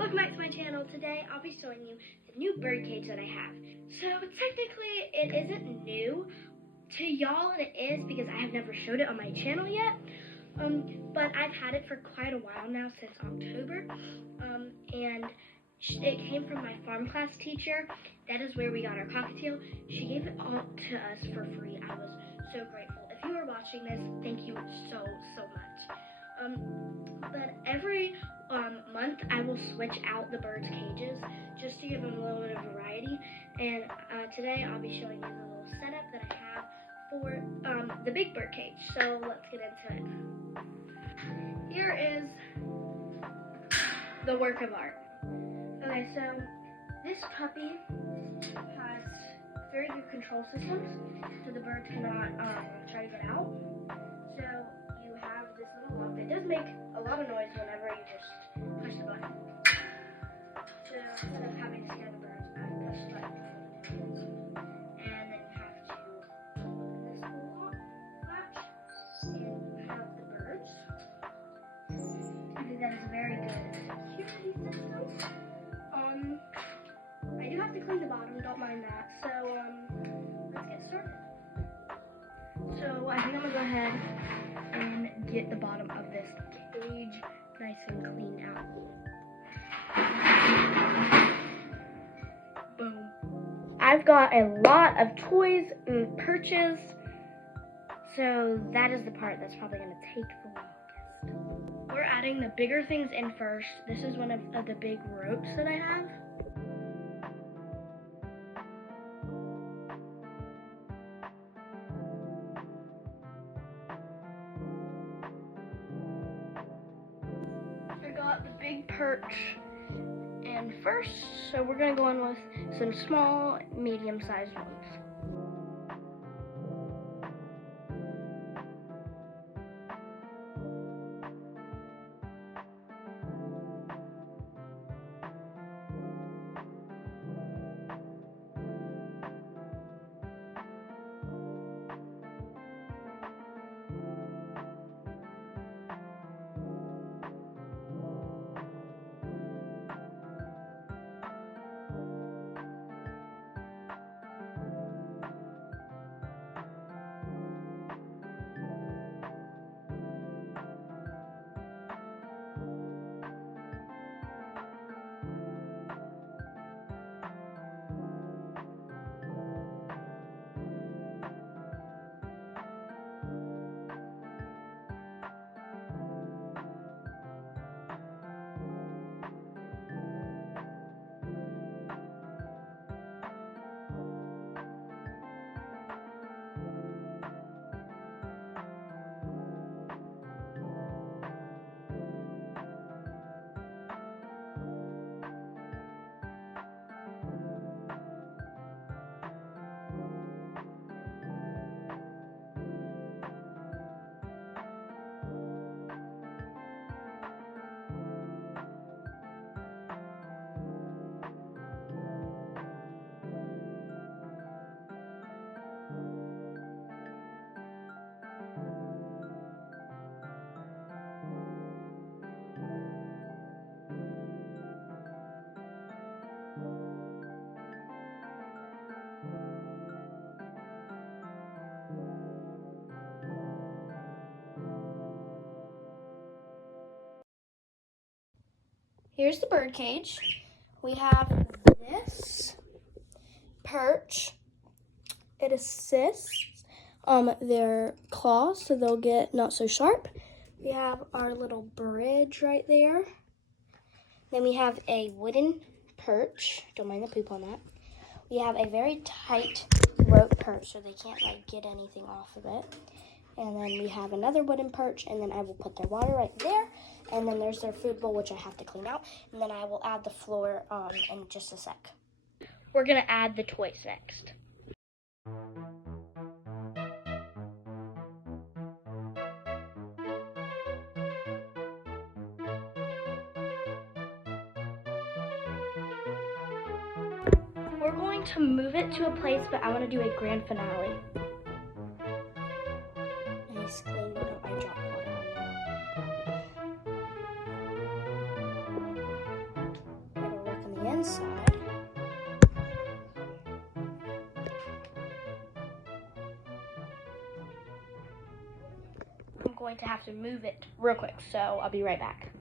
Welcome back to my channel. Today I'll be showing you the new bird cage that I have. So technically it isn't new to y'all, and it is because I have never showed it on my channel yet. But I've had it for quite a while now, since October. And it came from my farm class teacher. That is where we got our cockatiel. She gave it all to us for free. I was so grateful. If you are watching this, thank you so much. But every month I will switch out the birds' cages just to give them a little bit of variety. And today I'll be showing you the little setup that I have for the big bird cage. So let's get into it. Here is the work of art. Okay, so this puppy has very good control systems, so the birds cannot try to get out. So you have this little lock. It does make a lot of noise whenever you just push the button. So instead of having to scare the birds, I push the button. And then you have to open this little latch and have the birds. I think that is a very good security system. I do have to clean the bottom, don't mind that. So let's get started. So I think I'm gonna go ahead and get the bottom of this cage nice and clean out. Boom. I've got a lot of toys and perches, so that is the part that's probably gonna take the longest. We're adding the bigger things in first. This is one of the big ropes that I have. I got the big perch in first, so we're gonna go in with some small, medium-sized ones. Here's the bird cage. We have this perch. It assists their claws so they'll get not so sharp. We have our little bridge right there. Then we have a wooden perch. Don't mind the poop on that. We have a very tight rope perch so they can't get anything off of it. And then we have another wooden perch, and then I will put their water right there. And then there's their food bowl, which I have to clean out. And then I will add the floor in just a sec. We're gonna add the toys next. We're going to move it to a place, but I want to do a grand finale. Nice clean. I dropped water. one side. I'm going to have to move it real quick, so I'll be right back.